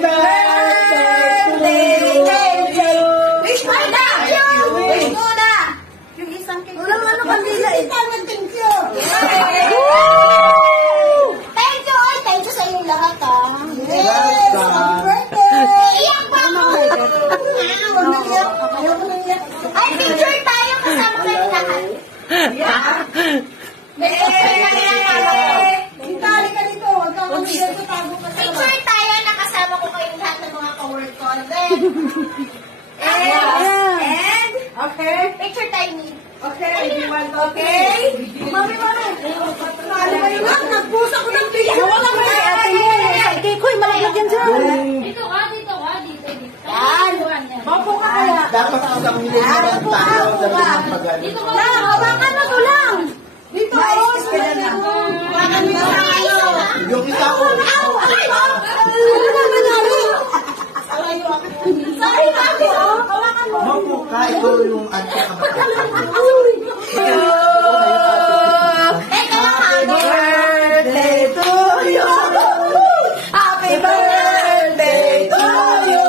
birthday, Angel! Wish mo na! Wish mo na! Yung isang cake. Walang ano kanila eh. Thank you! Thank you! Ay, thank you sa inyong lahat ah. Yes! Happy birthday! Iyak pa ako! Huwag na iyak. Ayoko na iyak. Ay, picture tayo kasama kayo lahat. Picture tayo na kasama ko kayong lahat ng mga ka-work ko. And? Okay. Picture tayo ni. Okay. Mami. Nagpusa ko ng picture. Wala mo na. Kay Koy, malagyan dyan. Dito ka. Yan. Mapo ka kaya. Dapat isang milyon ng tayo. Dito ka. Hawakan mo to lang. Dito. Hawakan mo sa kayo. Yung isa ko. Sorry, Mami. Hawakan mo. Mapo ka. Ito yung anti ka ba? Happy birthday to you. Happy birthday to you.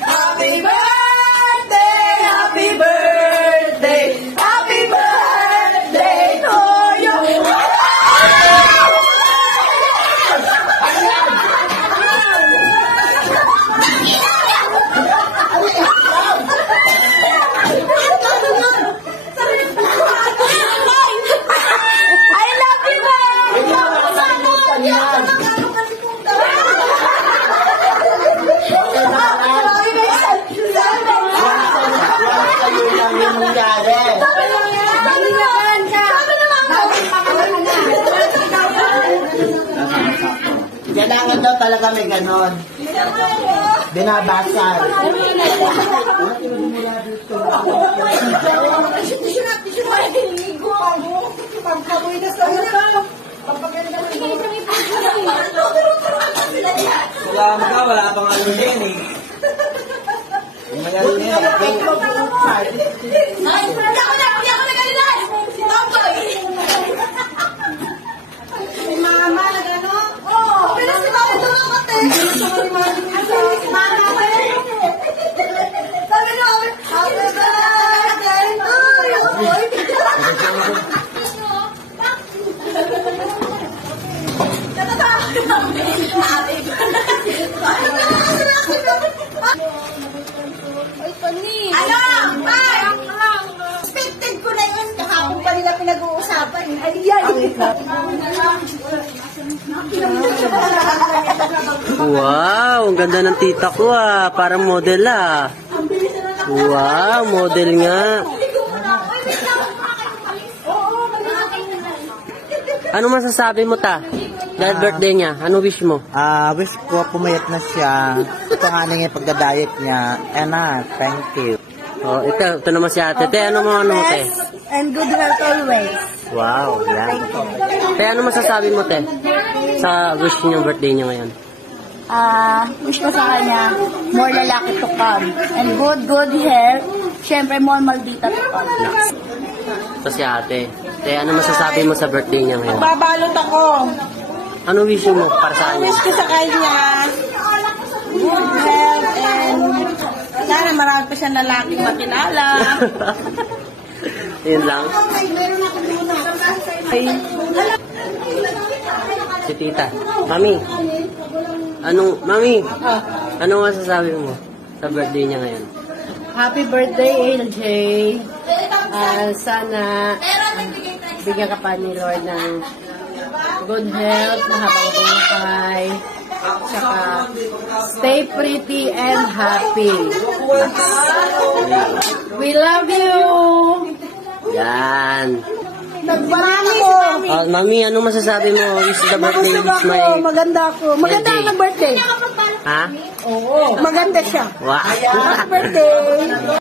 Happy birthday, happy birthday, happy birthday to you. I love you, Kailangan daw talaga may ganon. Binabasal. Wala pang ano yan eh. Yung mayroon yan. Expected ko na yun. Kahapon pa nila pinag-uusapan. Ay, yan. Wow, ang ganda ng tita ko ah. Parang model ah. Wow, model nga. Ano masasabi mo ta? Dahil birthday niya, ano wish mo? Wish ko pumayat na siya. Ito nga na yung pagdadayet niya. Thank you. Oh, ito naman si ate. Te, ano mo te? And good health always. Wow, yan. Te, ano masasabi mo te? Sa wish niyo birthday niya ngayon? Wish ko sa kanya, more lalaki to come. And good health. Siyempre, more maldita to come. Ito si ate. Te, ano masasabi mo sa birthday niya ngayon? Babalot ako. Ano wish mo para sa kanya? Wish ko sa kanya, good health and sana marami pa siyang lalaking makilala. Yun lang. Si tita. Mami. Anong masasabi mo sa birthday niya ngayon? Happy birthday, ALJ. Sana bigyan ka pa ni Lord ng good health, mahabang buhay, saka stay pretty and happy. We love you! Yan. Nagbarami ko. Mami, anong masasabi mo? Wish the birthday, wish my... Maganda ako. Maganda ang birthday. Ha? Oo. Maganda siya. Wow. Happy birthday.